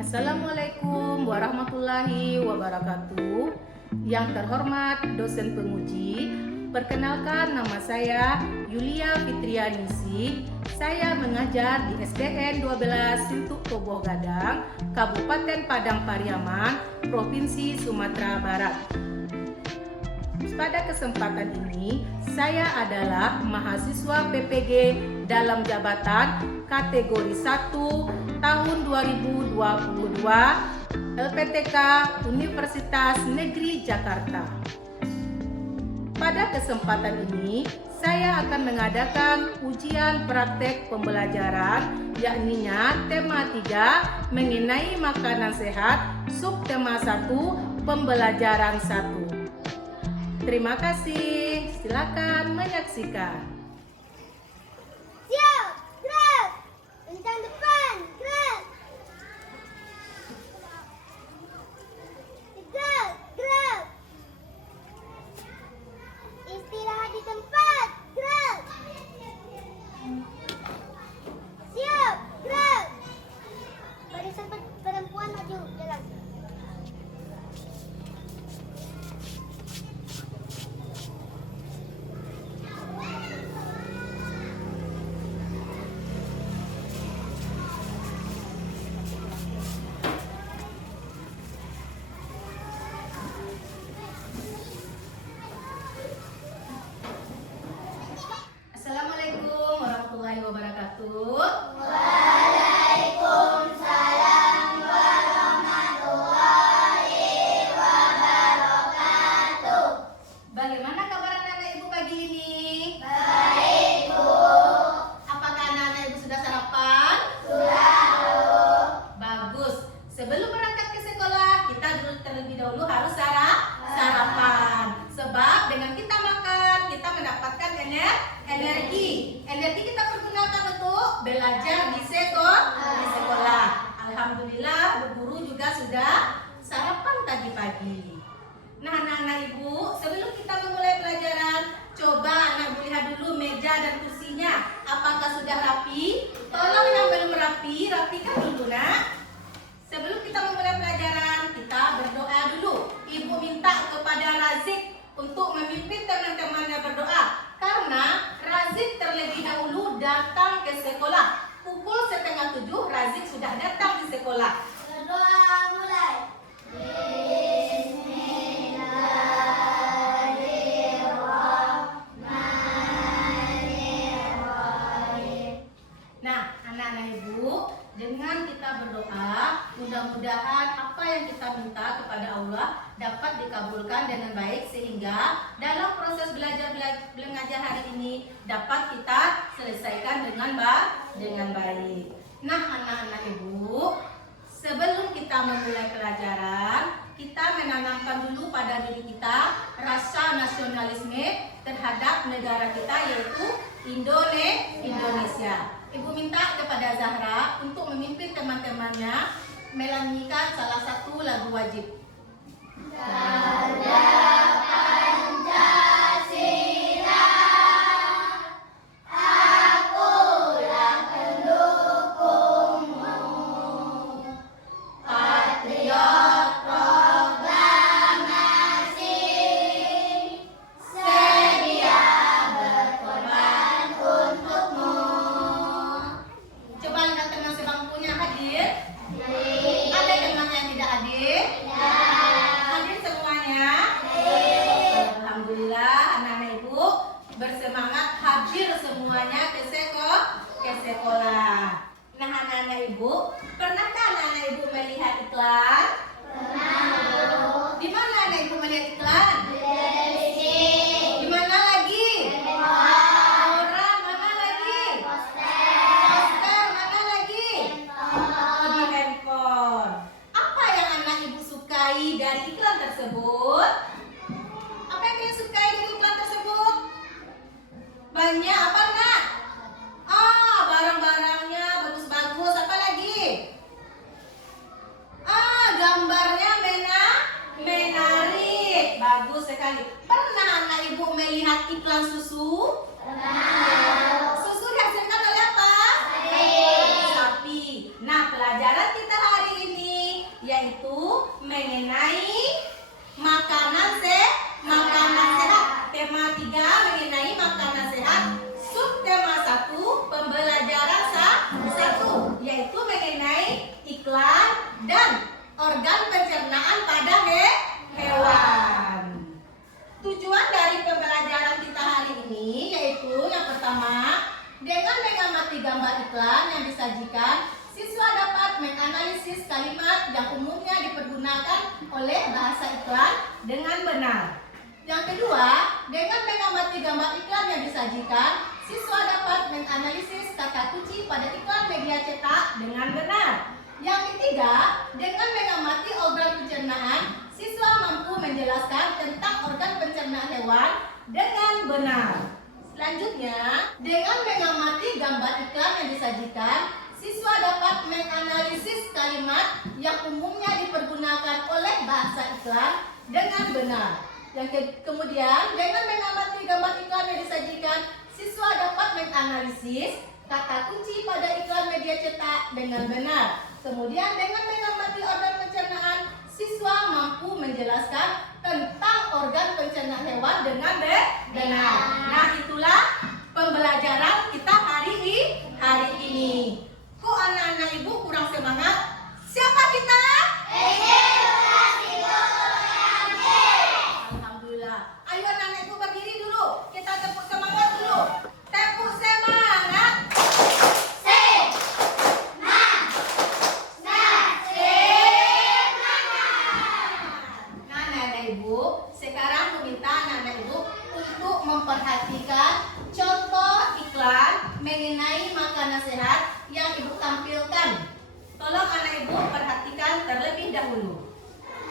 Assalamualaikum warahmatullahi wabarakatuh. Yang terhormat dosen penguji, perkenalkan nama saya Yulia Fitrianisi. Saya mengajar di SDN 12 Sintuk Toboh Gadang, Kabupaten Padang Pariaman, Provinsi Sumatera Barat. Pada kesempatan ini, saya adalah mahasiswa PPG dalam jabatan kategori 1 tahun 2022 LPTK Universitas Negeri Jakarta. Pada kesempatan ini, saya akan mengadakan ujian praktek pembelajaran, yakninya tema 3 mengenai makanan sehat, subtema 1 pembelajaran 1. Terima kasih, silakan menyaksikan. Siap, gerak. Kencang depan, gerak. Tegak, gerak. Istirahat di tempat, gerak. Siap, gerak. Barisan perempuan maju, jalan. Assalamualaikum warahmatullahi wabarakatuh. Waalaikumsalam warahmatullahi wabarakatuh. Bagaimana kabar anak-anak ibu pagi ini? Baik, Bu. Apakah anak-anak ibu sudah sarapan? Sudah, Bu. Bagus. Sebelum berangkat ke sekolah, kita terlebih dahulu harus sarapan. Sebab dengan kita makan, kita mendapatkan energi. Energi kita pergunakan untuk belajar di sekolah. Alhamdulillah, Bu Guru juga sudah sarapan tadi pagi. Nah, anak-anak ibu, sebelum kita memulai pelajaran, coba anak ibu lihat dulu meja dan kursinya. Apakah sudah rapi? Tolong yang belum rapi, rapikan dulu, nak. Sebelum kita memulai pelajaran, kita berdoa dulu. Ibu minta kepada Razik untuk memimpin teman-temannya berdoa. Karena Razik terlebih dahulu datang ke sekolah. Pukul 6:30 Razik sudah datang di sekolah. Berdoa mulai. Bismillahirrahmanirrahim. Nah, anak-anak ibu, dengan kita berdoa, mudah-mudahan apa yang kita minta kepada Allah dapat dikabulkan dengan baik, sehingga dalam proses belajar mengajar hari ini dapat kita selesaikan dengan baik. Nah, anak-anak ibu, sebelum kita memulai pelajaran, kita menanamkan dulu pada diri kita rasa nasionalisme terhadap negara kita, yaitu Indonesia. Ibu minta kepada Zahra untuk memimpin teman-temannya menyanyikan salah satu lagu wajib. Tanda Pancasila, akulah pendukungmu. Patriot proklamasi, sedia berkorban untukmu. Coba lihat teman sebangkunya hadir. Ada teman yang tidak hadir? Hadir semuanya? Alhamdulillah, anak-anak ibu bersemangat hadir semuanya ke sekolah. Nah, anak-anak ibu, pernahkah anak-anak ibu melihat iklan? Di mana anak ibu melihat iklan? Di mana lagi? Orang, mana lagi? Poster, mana lagi? Di handphone. Apa yang anak ibu sukai dari iklan tersebut? Apa yang kalian sukai dari iklan tersebut? Banyak, apa nak? Barang-barangnya bagus-bagus. Apa lagi? Gambar yaitu mengenai iklan dan organ pencernaan pada hewan. Tujuan dari pembelajaran kita hari ini yaitu yang pertama, dengan mengamati gambar iklan yang disajikan, siswa dapat menganalisis kalimat yang umumnya dipergunakan oleh bahasa iklan dengan benar. Yang kedua, dengan mengamati gambar iklan yang disajikan, siswa dapat menganalisis kata kunci pada iklan media cetak dengan benar. Yang ketiga, dengan mengamati organ pencernaan, siswa mampu menjelaskan tentang organ pencernaan hewan dengan benar. Selanjutnya, dengan mengamati gambar iklan yang disajikan, siswa dapat menganalisis kalimat yang umumnya dipergunakan oleh bahasa iklan dengan benar. Kemudian, dengan mengamati gambar iklan yang disajikan, siswa dapat menganalisis kata kunci pada iklan media cetak dengan benar. Kemudian, dengan mengamati organ pencernaan, siswa mampu menjelaskan tentang organ pencernaan hewan dengan benar. Nah, itulah pembelajaran kita hari ini. Kok anak-anak ibu kurang semangat? Siapa kita? Alhamdulillah. Ayo anak-anak ibu berdiri dulu. Kita tepuk semangat dulu. Tepuk semangat. Nah, anak-anak ibu, sekarang meminta anak-anak ibu untuk memperhatikan contoh iklan mengenai makanan sehat yang ibu tampilkan. Tolong anak ibu perhatikan terlebih dahulu.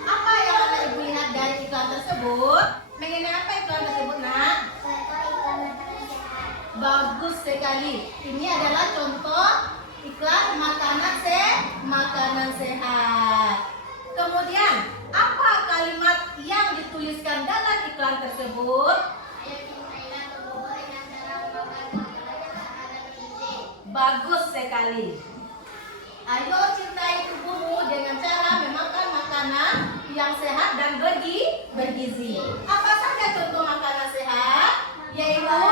Apa yang anak ibu lihat dari iklan tersebut? Mengenai apa iklan tersebut, nak? Bagus sekali. Ini adalah contoh iklan makanan sehat. Kemudian, apa kalimat yang dituliskan dalam iklan tersebut? Bagus sekali. Ayo cintai tubuhmu dengan cara memakan makanan yang sehat dan bergizi. Apa saja contoh makanan sehat? Yaitu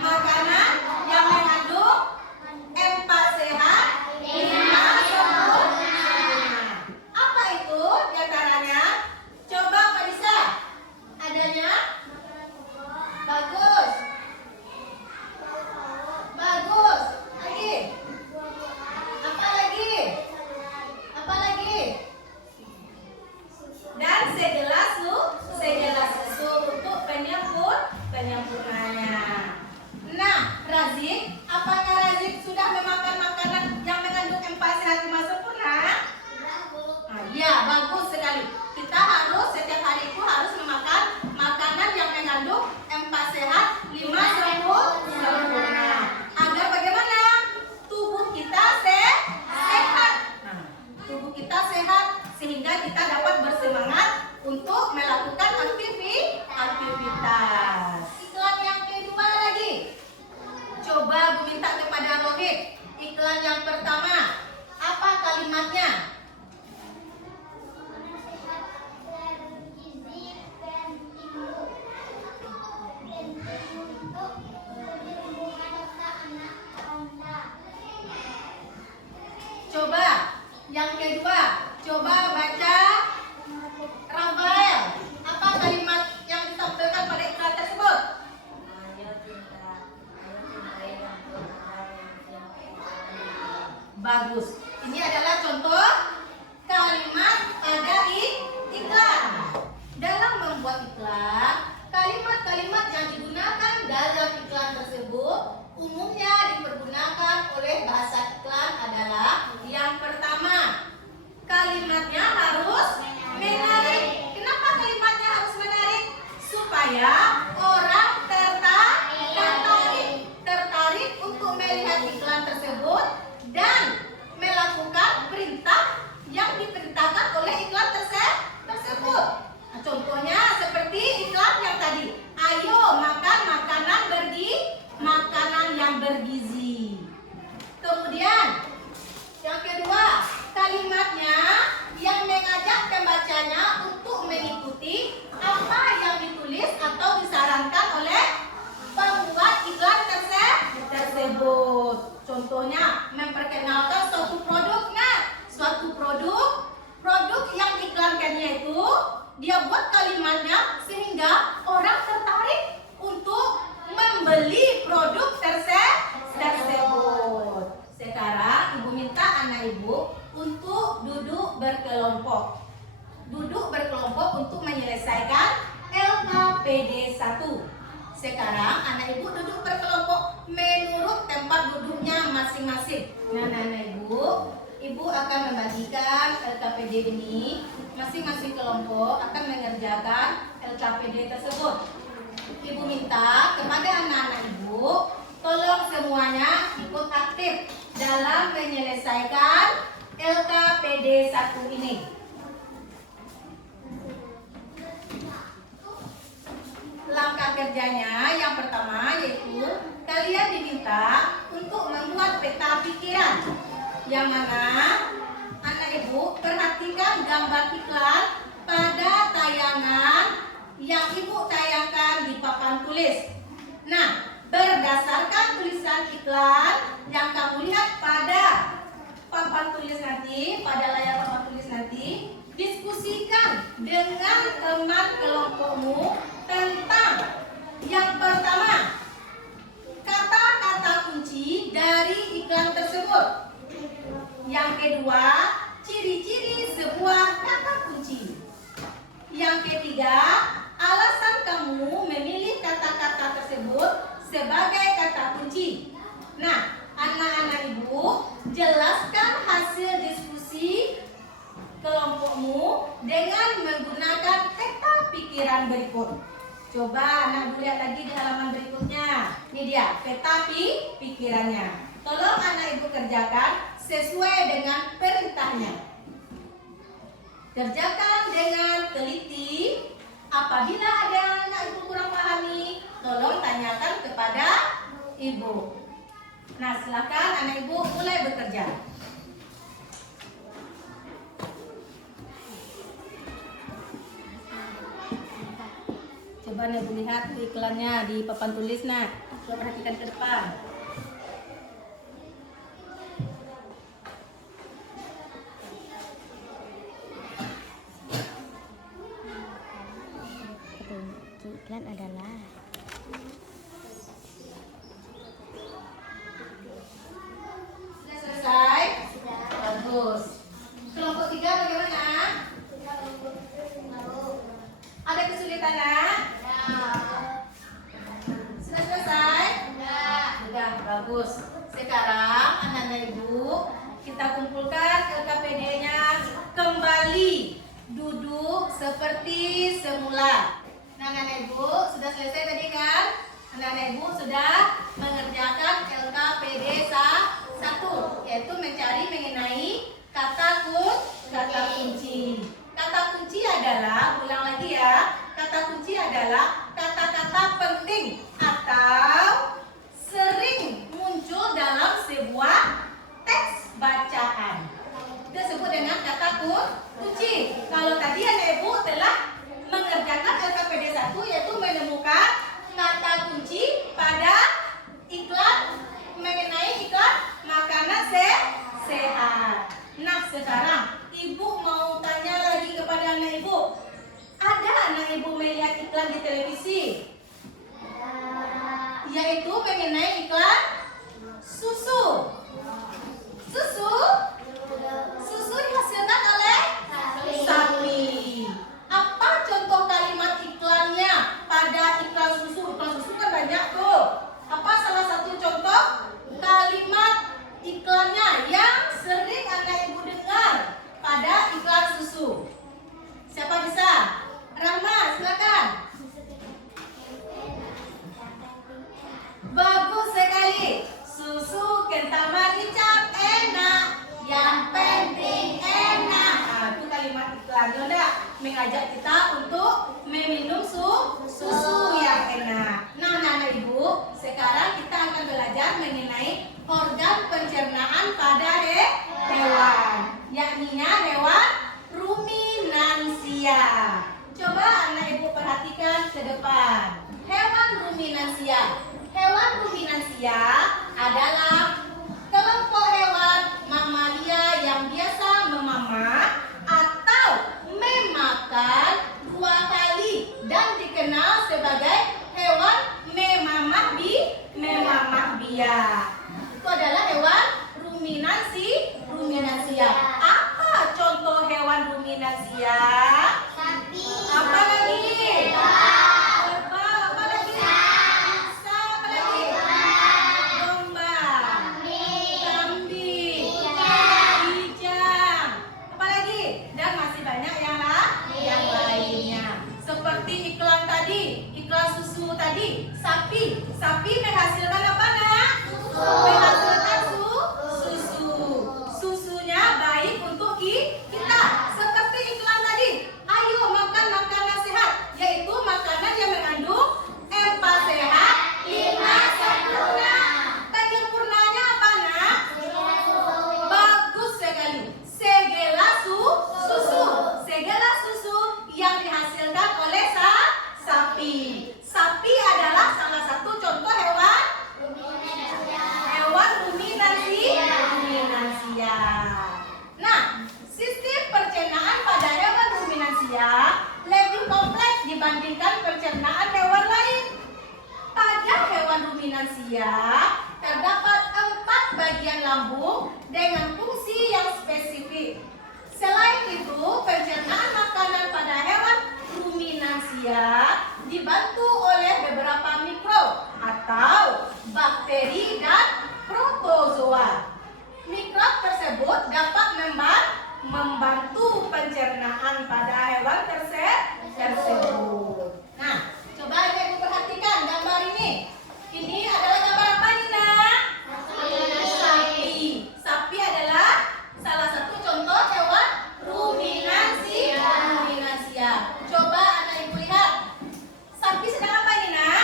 makanan yang mengandung empat sehat, 5 sempurna. Apa itu diantaranya? Coba Kak Disa. Adanya? Bagus. Bagus. Lagi. Apa lagi? Apa lagi? Dan segelas susu untuk penyempurnanya. Nah, Razik, apakah Razik sudah memakan makanan yang mengandung 4 sehat 5 sempurna? Ya, bagus sekali. Kita harus setiap hari itu harus memakan makanan yang mengandung 4 sehat 5 sempurna. Agar bagaimana? Tubuh kita sehat. Nah, tubuh kita sehat sehingga kita dapat bersemangat untuk melakukan aktivitas. Iklan yang kedua lagi. Coba Bu minta kepada Rohit. Iklan yang pertama. Apa kalimatnya? Coba yang kedua. Coba baca Rafael. Apa kalimat yang ditampilkan pada iklan tersebut? Bagus. Ini adalah contoh kalimat pada iklan. Dalam membuat iklan, kalimat-kalimat yang digunakan dalam iklan tersebut umumnya dipergunakan oleh bahasa iklan adalah yang pertama, kalimatnya harus menarik. Kenapa kalimatnya harus menarik? Supaya orang tertarik untuk melihat iklan tersebut dan melakukan perintah yang diperintahkan oleh iklan tersebut. Nah, contohnya seperti iklan yang tadi. Ayo makan makanan yang bergizi. Kemudian yang ibu untuk duduk berkelompok. Duduk berkelompok untuk menyelesaikan LKPD 1. Sekarang anak ibu duduk berkelompok menurut tempat duduknya masing-masing. Nah, anak ibu akan membagikan LKPD ini. Masing-masing kelompok akan mengerjakan LKPD tersebut. Ibu minta kepada anak-anak ibu, tolong semuanya ikut aktif dalam menyelesaikan LKPD 1 ini. Langkah kerjanya yang pertama yaitu kalian diminta untuk membuat peta pikiran, yang mana anak ibu perhatikan gambar iklan pada tayangan yang ibu tayangkan di papan tulis. Nah, berdasarkan tulisan iklan yang kamu lihat pada papan tulis nanti, pada layar papan tulis nanti, diskusikan dengan teman kelompokmu tentang yang pertama, kata-kata kunci dari iklan tersebut. Yang kedua, ciri-ciri sebuah kata kunci. Yang ketiga, alasan kamu memilih kata-kata tersebut sebagai kata kunci. Nah, anak-anak ibu, jelaskan hasil diskusi kelompokmu dengan menggunakan peta pikiran berikut. Coba anak ibu lihat lagi di halaman berikutnya. Ini dia peta pikirannya. Tolong anak ibu kerjakan sesuai dengan perintahnya. Kerjakan dengan teliti. Apabila ada yang anak ibu kurang pahami, tolong tanyakan kepada ibu. Nah, silakan anak ibu mulai bekerja. Coba nih ibu lihat iklannya di papan tulis, nah. Coba perhatikan ke depan. Iklan adalah Sudah selesai? Bagus. Kelompok 3 bagaimana? Ada kesulitan, nak? Sudah selesai? Sudah, bagus. Sekarang anak-anak ibu, kita kumpulkan LKPD-nya kembali. Duduk seperti semula. Nah, anak-anak ibu sudah selesai tadi kan? Anak-anak ibu sudah mengerjakan LKPD 1, yaitu mencari mengenai kata kunci. Kata kunci adalah, ulang lagi ya, kata kunci adalah kata-kata penting atau sering muncul dalam sebuah teks bacaan. Itu disebut dengan kata kunci. Kalau tadi anak ibu telah mengerjakan LKPD 1, yaitu menemukan kata kunci pada iklan mengenai iklan makanan sehat. Nah, sekarang ibu mau tanya lagi kepada anak ibu. Ada anak ibu melihat iklan di televisi? Yaitu mengenai iklan susu. Susu dihasilkan oleh sapi. Apa contoh kalimat iklannya pada iklan susu? Iklan susu kan banyak tuh. Apa salah satu contoh kalimat iklannya yang sering anak ibu dengar pada iklan susu? Siapa bisa? Rahma, silakan. Bagus sekali. Susu kental manis cap enak. Yang penting enak. Nah, itu kalimat iklannya udah mengajak kita untuk meminum susu yang enak. Nah, anak ibu, sekarang kita akan belajar mengenai organ pencernaan pada hewan, yakninya hewan ruminansia. Coba anak ibu perhatikan ke depan. Hewan ruminansia. Hewan ruminansia adalah kelompok hewan mamalia yang biasa memamak atau memakan 2 kali dan dikenal sebagai hewan memamah biak. Itu adalah hewan ruminansia. Siap. Apa contoh hewan ruminansia? Sapi. Apa lagi? Kerbau. Apa lagi? Sa. Apa lagi? Domba. Kambing. Kijang. Apa lagi? Dan masih banyak yang lainnya. Seperti iklan tadi, iklan susu tadi. Sapi menghasilkan apa, Nak? Menghasilkan susu. Susunya baik untuk kita. Seperti iklan tadi, ayo makan makanan sehat, yaitu makanan yang mengandung 4 sehat, 5 sempurna. Penyempurnanya apa, Nak? Bagus sekali. Segala susu. Segala susu yang dihasilkan oleh sapi. Sapi adalah salah satu contoh hewan ruminansia. Nah, sistem pencernaan pada hewan ruminansia lebih kompleks dibandingkan pencernaan hewan lain. Pada hewan ruminansia terdapat 4 bagian lambung dengan fungsi yang spesifik. Selain itu, pencernaan makanan pada hewan ruminansia dibantu oleh beberapa mikro atau bakteri dan protozoa. Mikrob tersebut dapat membantu pencernaan pada hewan tersebut. Nah, coba Ibu perhatikan gambar ini. Ini adalah gambar apa nih, Nak? Sapi. Sapi adalah salah satu contoh hewan ruminansia. Coba anak Ibu lihat. Sapi sedang apa ini, Nak?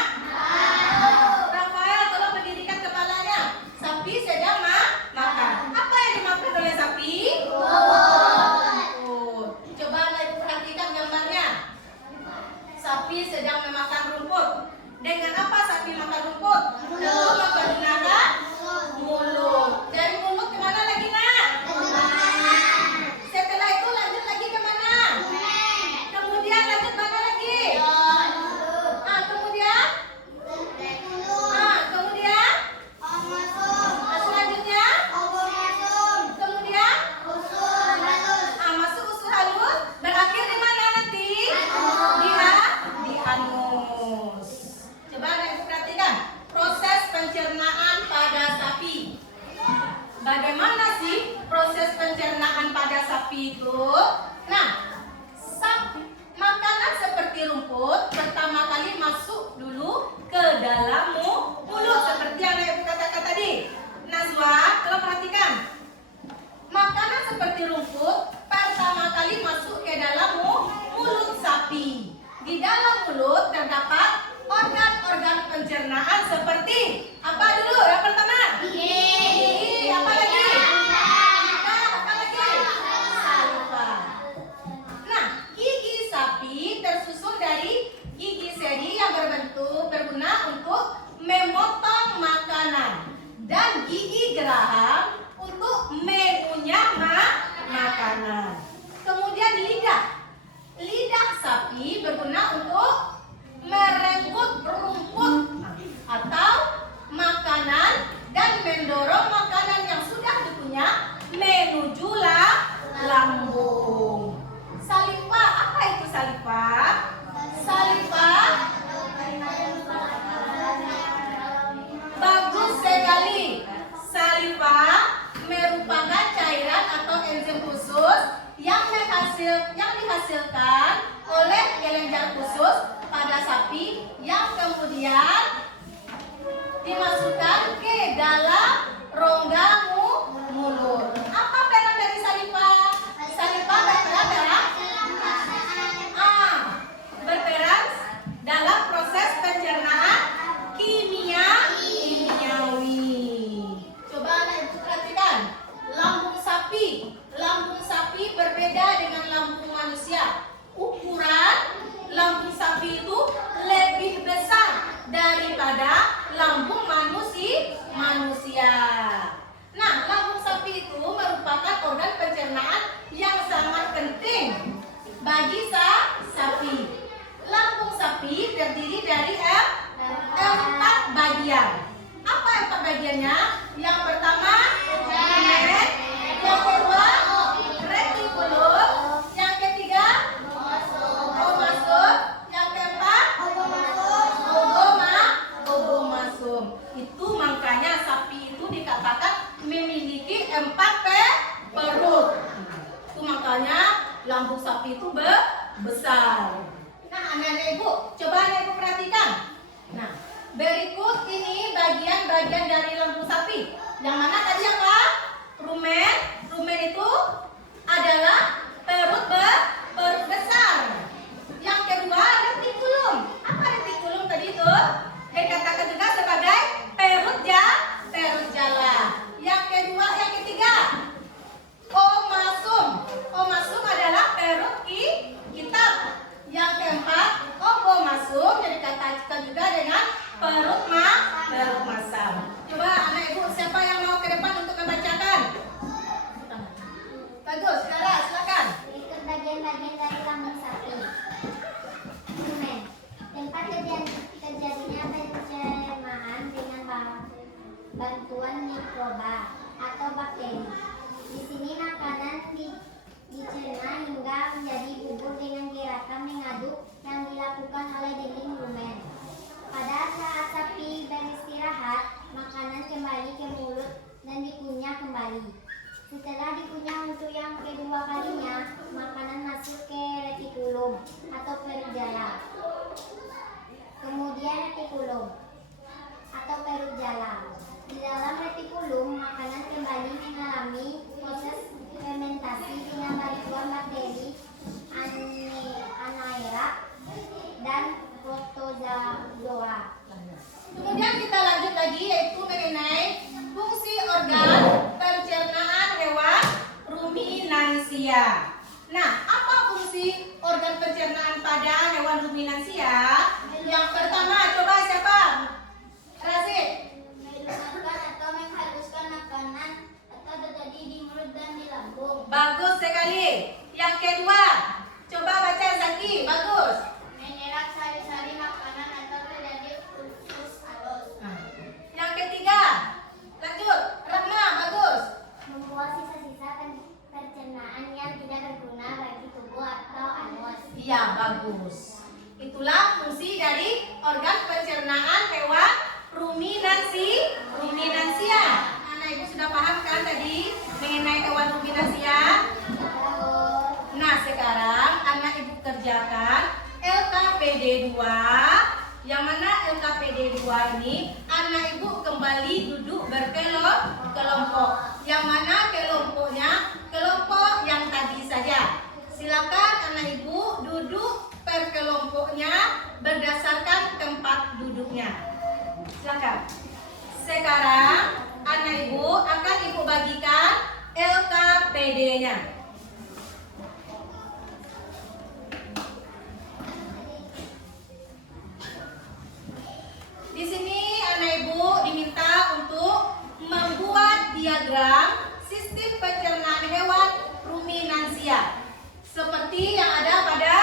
Rafael, tolong berdirikan kepalanya. Sapi sedang makan. Apa yang dimakan oleh sapi? Coba anak Ibu perhatikan gambarnya. Sapi sedang memakan rumput. Dengan apa sapi makan rumput? Tentu menggunakan mulut. Dari mulut kemana lagi, Nak? Setelah itu lanjut lagi kemana? Kemudian lanjut mana lagi? Kemudian? Kemudian? Selanjutnya? Kemudian? Masuk usus halus. Berakhir di mana nanti? Di anus. Coba Anda perhatikan proses pencernaan pada sapi. Bagaimana sih proses pencernaan pada sapi itu? Nah, makanan seperti rumput pertama kali masuk dulu ke dalam mulut seperti yang Ibu katakan tadi. Nazwa, coba perhatikan. Makanan seperti rumput pertama kali masuk ke dalam mulut sapi. Di dalam mulut terdapat organ-organ pencernaan seperti apa dulu? Yang pertama? Gigi. Apa lagi? Apa lagi? Saliva. Nah, gigi sapi tersusun dari gigi seri yang berguna untuk memotong makanan dan gigi geraham untuk mengunyah makanan. Kemudian lidah sapi berguna untuk merenggut rumput atau makanan dan mendorong makanan yang sudah dikunyah menuju lambung. Saliva, apa itu saliva? Saliva bagus sekali. Saliva merupakan cairan atau enzim khusus yang dihasilkan oleh kelenjar khusus pada sapi yang kemudian dimasukkan ke dalam rongga mulut. Apa peran dari saliva? Saliva lambung sapi itu besar. Nah, anak-anak ibu, coba anak ibu perhatikan. Nah, berikut ini bagian-bagian dari lambung sapi. Yang mana tadi apa? Rumen. Rumen itu adalah perut besar. Yang kedua retikulum. Apa retikulum tadi itu? Dikatakan juga sebagai perut jala. Yang kedua, yang ketiga, omasum. Omasum adalah perut kitab. Yang keempat, opomasum jadi dikatakan juga dengan perut masam. Coba anak ibu siapa yang mau ke depan untuk membacakan? Bagus, Clara, silakan. Berikut bagian-bagian dari lambung sapi. Rumen. Tempat terjadinya pencernaan dengan bantuan mikroba atau bakteri. Di sini makanan dicerna hingga menjadi bubur dengan gerakan mengaduk yang dilakukan oleh dinding rumen. Pada saat sapi beristirahat, makanan kembali ke mulut dan dikunyah kembali. Setelah dikunyah untuk yang kedua kalinya, makanan masuk ke retikulum atau perut jala. Kemudian retikulum atau perut jala. Di dalam retikulum, makanan kembali mengalami proses fermentasi dengan bantuan bakteri anaerob dan protozoa. Kemudian kita lanjut lagi yaitu mengenai fungsi organ pencernaan hewan ruminansia. Nah, apa fungsi organ pencernaan pada hewan ruminansia? Yang pertama, coba siapa? Rasid. Melumatkan atau menghaluskan makanan atau terjadi di mulut dan di lambung. Bagus sekali. Yang kedua, coba baca Zaki. Bagus. Menyerap sari-sari makanan atau terjadi usus halus. Yang ketiga, lanjut. Rahma, bagus. Membuat sisa-sisa pencernaan yang tidak berguna bagi tubuh atau anus. Iya, bagus. Itulah fungsi dari organ pencernaan hewan ruminansia. Anak ibu sudah paham kan tadi mengenai hewan ruminansia? Nah, sekarang anak ibu kerjakan LKPD 2. Yang mana LKPD 2 ini anak ibu kembali duduk berkelompok. Yang mana kelompoknya kelompok yang tadi saja. Silakan anak ibu duduk per kelompoknya berdasarkan tempat duduknya. Silakan. Sekarang anak ibu akan ibu bagikan LKPD-nya. Di sini anak ibu diminta untuk membuat diagram sistem pencernaan hewan ruminansia seperti yang ada pada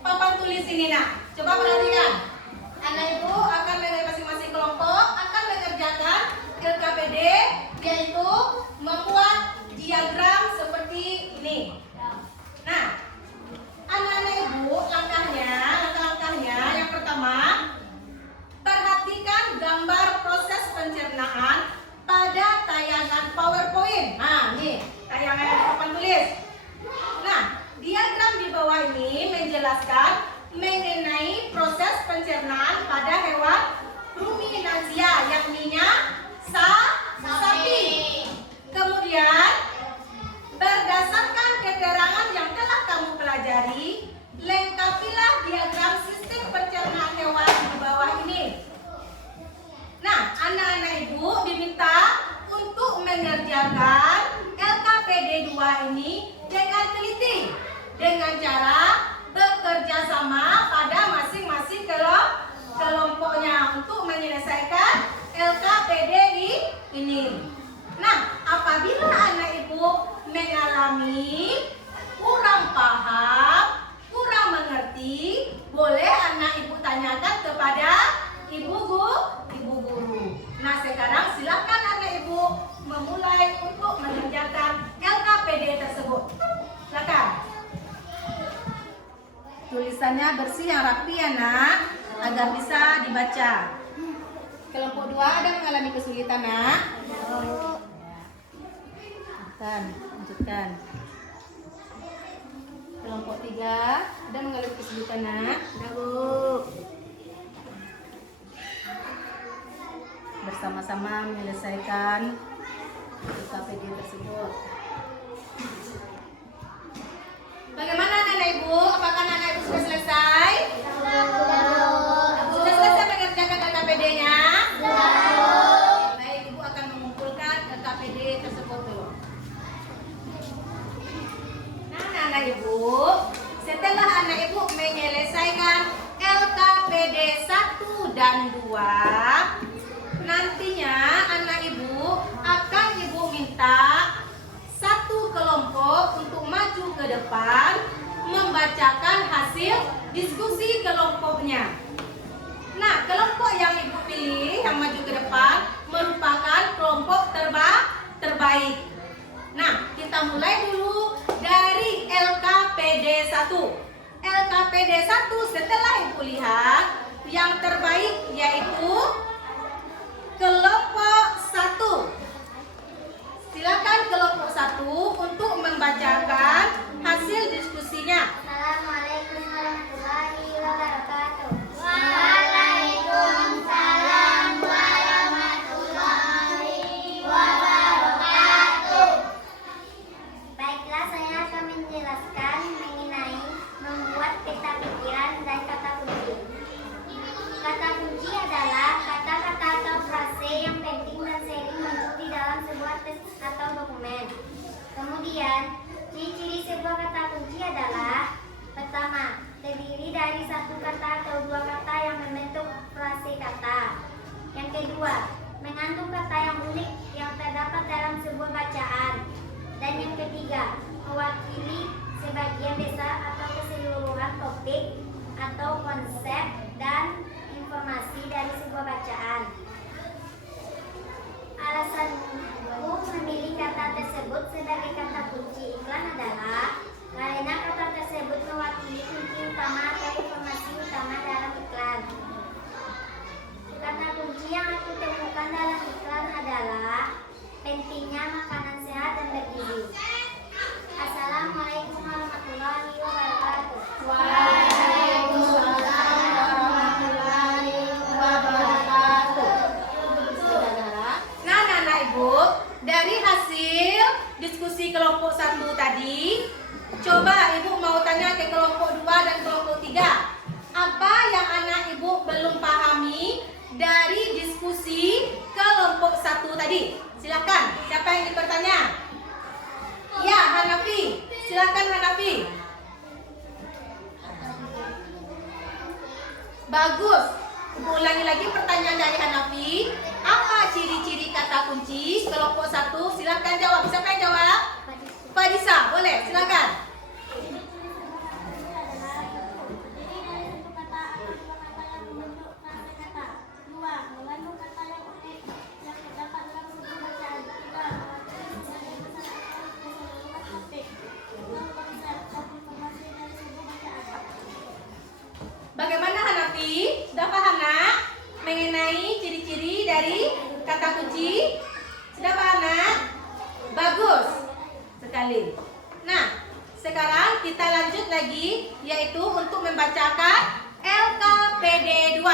papan tulis ini. Nah, coba perhatikan. Anak ibu akan dengan masing-masing kelompok akan mengerjakan LKPD, yaitu membuat diagram seperti ini. Nah, anak-anak ibu langkah-langkahnya yang pertama, perhatikan gambar proses pencernaan pada tayangan PowerPoint. Nah, ini tayangan di papan tulis. Nah, diagram di bawah ini menjelaskan mengenai proses pencernaan pada hewan ruminansia, yakni sapi. Kemudian, berdasarkan keterangan yang telah kamu pelajari, lengkapilah diagram sistem pencernaan hewan di bawah ini. Nah, anak-anak ibu diminta untuk mengerjakan LKPD 2 ini dengan teliti, dengan cara bekerja sama pada masing-masing kelompoknya untuk menyelesaikan LKPD ini. Nah, apabila anak ibu mengalami kurang paham, kurang mengerti, boleh anak ibu tanyakan kepada ibu guru. Nah, sekarang silakan anak ibu memulai untuk mengerjakan LKPD tersebut. Silakan. Tulisannya bersih yang rapi ya nak, agar bisa dibaca. Kelompok 2 ada mengalami kesulitan nak? Lanjutkan. Kelompok 3, udah mengalami kesulitan nak? Udah Bu. Bersama-sama menyelesaikan KPD tersebut. Bagaimana anak ibu? Apakah anak ibu sudah selesai? Sudah selesai mengerjakan KPD-nya? Baik, ibu akan mengumpulkan KPD tersebut dulu. Nah, anak ibu, setelah anak ibu menyelesaikan LKPD 1 dan 2, nantinya anak ibu akan ibu minta satu kelompok untuk maju ke depan membacakan hasil diskusi kelompoknya. Nah, kelompok yang ibu pilih yang maju ke depan merupakan kelompok terbaik. Nah, kita mulai dulu dari LKPD 1. LKPD 1 setelah ibu lihat yang terbaik yaitu kelompok 1. Silakan kelompok 1 untuk membacakan hasil diskusinya. Assalamualaikum warahmatullahi wabarakatuh. Waalaikumsalam warahmatullahi wabarakatuh. Baiklah, saya akan menjelaskan mengenai membuat peta pikiran dan kata kunci. Kata kunci adalah kata-kata atau frase yang penting dan sering muncul di dalam sebuah teks atau dokumen. Kemudian, ciri-ciri sebuah kata kunci adalah: pertama, terdiri dari satu kata atau dua kata yang membentuk frase kata. Yang kedua, mengandung kata yang unik yang terdapat dalam sebuah bacaan. Dan yang ketiga, mewakili sebagian besar atau keseluruhan topik atau konsep dan informasi dari sebuah bacaan. Alasanku memilih kata tersebut sebagai kata kunci iklan adalah karena kata tersebut mewakili kunci utama atau informasi utama dalam iklan. Kata kunci yang aku temukan dalam iklan adalah pentingnya makanan sehat dan bergizi. Assalamualaikum warahmatullahi wabarakatuh. Waalaikumsalam warahmatullahi wabarakatuh. Nah, anak ibu, dari hasil diskusi kelompok 1 tadi, coba ibu mau tanya ke kelompok 2 dan kelompok 3. Apa yang anak ibu belum pahami dari diskusi kelompok 1 tadi? Silakan, siapa yang ingin bertanya? Ya, Hanafi. Silakan Hanafi. Bagus. Ulangi lagi pertanyaan dari Hanafi. Apa ciri-ciri kata kunci kelompok 1? Silakan jawab. Siapa yang jawab? Fadisa, boleh. Silakan. Bagaimana Hanafi? Sudah paham nak mengenai ciri-ciri dari kata kunci? Sudah paham nak? Bagus sekali. Nah, sekarang kita lanjut lagi, yaitu untuk membacakan LKPD 2.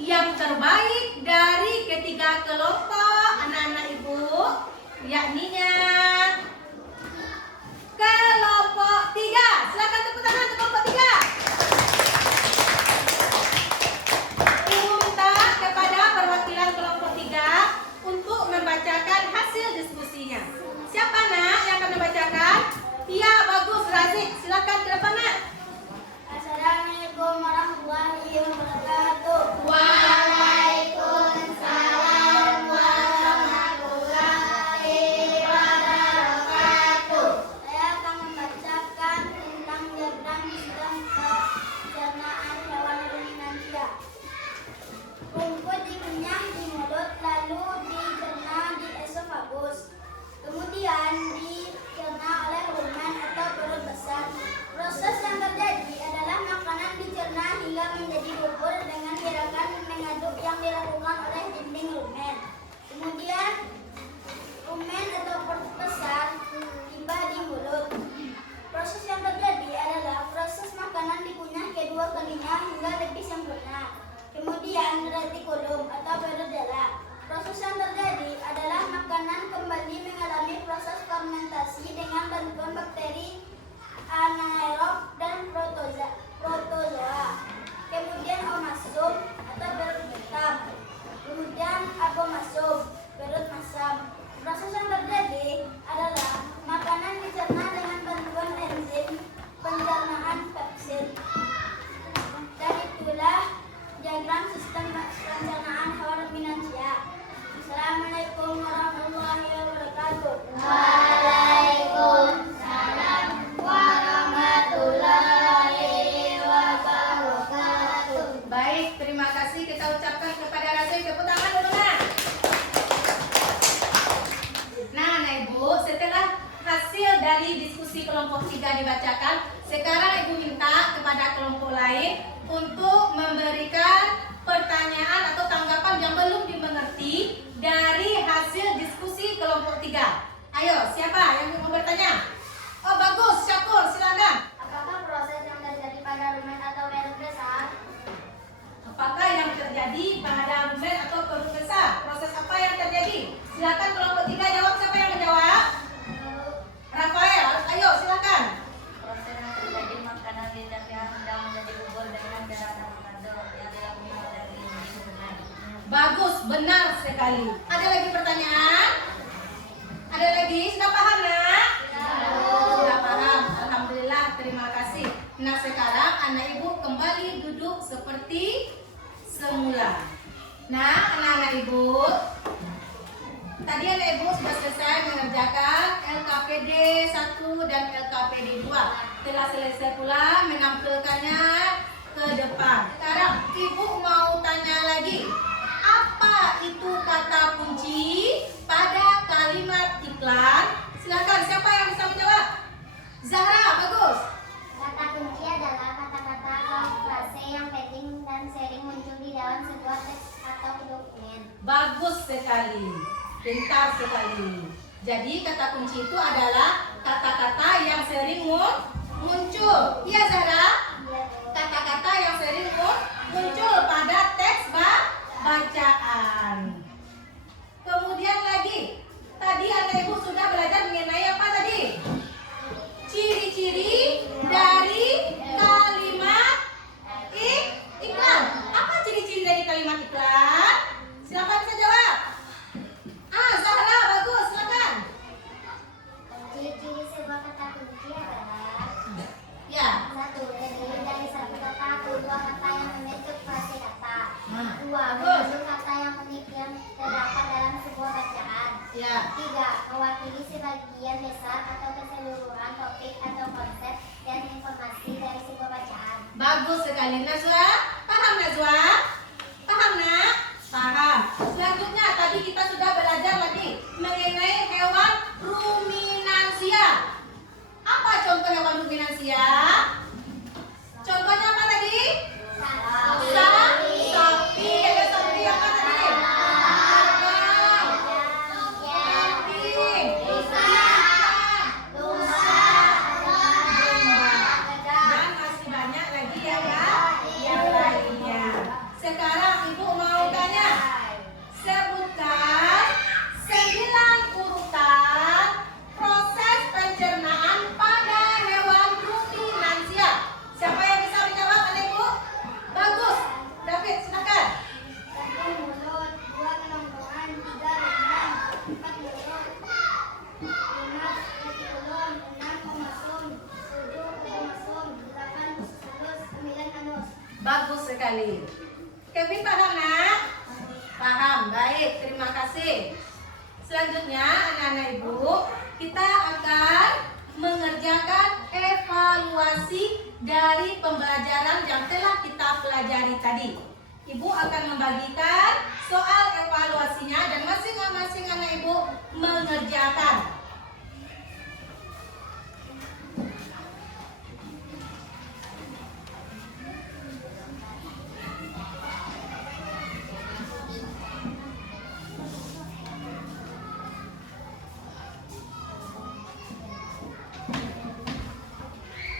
Yang terbaik dari ketiga kelompok anak-anak ibu, yakninya kelompok 3. Silakan tepuk tangan untuk kelompok 3. Ibu minta kepada perwakilan kelompok 3 untuk membacakan hasil diskusinya. Siapa nak yang akan membacakan? Iya, bagus, Razik. Silakan ke depan nak. Assalamualaikum warahmatullahi wabarakatuh. Waalaikumsalam warahmatullahi wabarakatuh. dari diskusi kelompok 3 dibacakan. Sekarang Ibu minta kepada kelompok lain untuk memberikan pertanyaan atau tanggapan yang belum dimengerti dari hasil diskusi kelompok 3. Ayo, siapa yang mau bertanya? Oh bagus, Syakur, silakan. Apakah proses yang terjadi pada rumen atau perut besar? Apakah yang terjadi pada rumen atau perut besar? Proses apa yang terjadi? Silakan kelompok 3 jawab. Siapa yang menjawab? Rafael, ayo silakan. Proses yang terjadi makanan lidah yang sedang menjadi bubur dengan darah kado yang dilalui dari rumen. Bagus, benar sekali. Ada lagi pertanyaan? Ada lagi? Sudah paham nak? Sudah paham. Alhamdulillah, terima kasih. Nah sekarang anak ibu kembali duduk seperti semula. Nah anak-anak ibu, tadi anak ibu sudah selesai mengerjakan LKPD 1 dan LKPD 2. Telah selesai pula menampilkannya ke depan. Sekarang ibu mau tanya lagi. Apa itu kata kunci pada kalimat iklan? Silakan, siapa yang bisa menjawab? Zahra, bagus. Kata kunci adalah kata-kata atau frase yang penting dan sering muncul di dalam sebuah teks atau dokumen. Bagus sekali. Pintar sekali. Jadi kata kunci itu adalah kata-kata yang sering muncul. Iya Zahra? Kata-kata yang sering muncul pada teks bacaan. Kemudian lagi, tadi anak ibu sudah belajar mengenai apa tadi? Ciri-ciri dari kalimat iklan. Apa ciri-ciri dari kalimat iklan? Siapa bisa jawab? Zahra, bagus, silakan. Ciri-ciri sebuah kata kunci adalah Ya. 1. Terdiri dari satu kata atau dua kata yang membentuk frase kata. 2. Bagus. Mengandung kata yang unik yang terdapat dalam sebuah bacaan. Ya. 3. Mewakili sebagian besar atau keseluruhan topik atau konsep dan informasi dari sebuah bacaan. Bagus sekali. Najwa, paham Najwa? Paham nak? Paham. Selanjutnya tadi kita sudah belajar lagi mengenai hewan ruminansia. Apa contoh hewan ruminansia? Contohnya apa tadi? Sapi. Ada sapi apa tadi? Kambing. Dan masih banyak lagi yang lainnya. Sekarang ibu mau tanya, sebutkan 9 urutan proses pencernaan pada hewan ruminansia. Siapa yang bisa menjawab anak ibu? Bagus, David silakan. 1. Mulut. 2. Kerongkongan. 3. lengan. 4. mulut. 5. retikulum. 6. kromosom. 7. kromosom. 8. halus. 9. anus. Bagus sekali. Kevin paham nak? Paham, baik, terima kasih. Selanjutnya anak-anak ibu, kita akan mengerjakan evaluasi dari pembelajaran yang telah kita pelajari tadi. Ibu akan membagikan soal evaluasinya dan masing-masing anak ibu mengerjakan.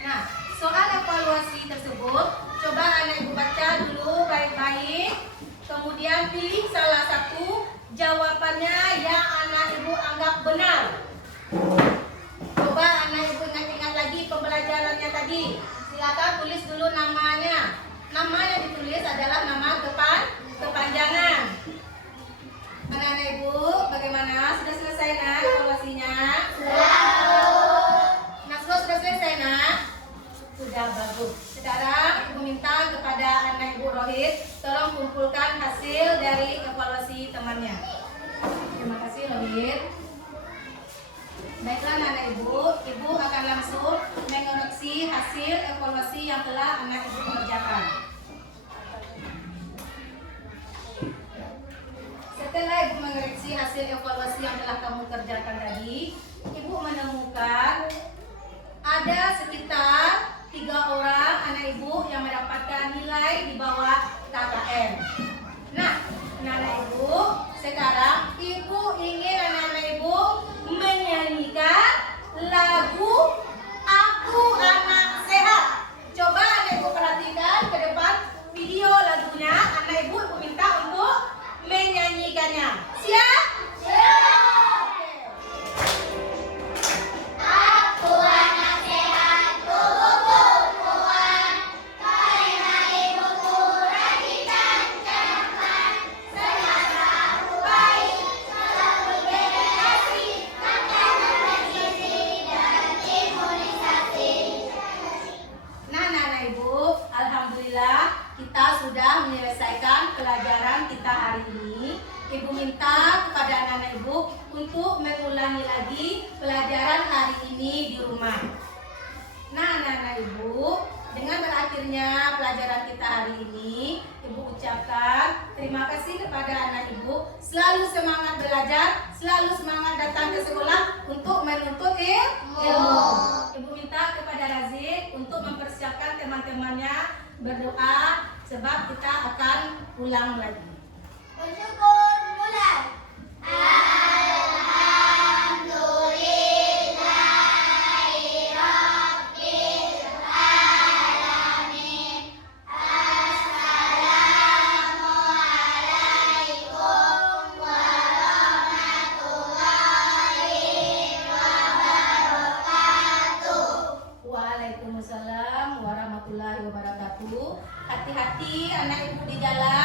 Nah, soal evaluasi tersebut, coba anak ibu baca dulu baik-baik. Kemudian pilih salah satu jawabannya yang anak ibu anggap benar. Coba anak ibu ingat-ingat lagi pembelajarannya tadi. Silakan tulis dulu namanya. Nama yang ditulis adalah nama kepanjangan. Anak-anak ibu, bagaimana? Sudah selesai nak evaluasinya? Nasro sudah selesai nak? Sudah, bagus. Sekarang ibu minta kepada anak ibu Rohit, tolong kumpulkan hasil dari evaluasi temannya. Terima kasih Rohit. Baiklah anak ibu akan langsung mengoreksi hasil evaluasi yang telah anak ibu kerjakan. Setelah ibu mengoreksi hasil evaluasi yang telah kamu kerjakan tadi, ibu menemukan Ibu, dengan berakhirnya pelajaran kita hari ini, Ibu ucapkan terima kasih kepada anak Ibu. Selalu semangat belajar, selalu semangat datang ke sekolah untuk menuntut ilmu. Ibu minta kepada Razik untuk mempersiapkan teman-temannya berdoa sebab kita akan pulang lagi. Bersyukur mulai. Waalaikumsalam warahmatullahi wabarakatuh. Hati-hati anak Ibu di jalan.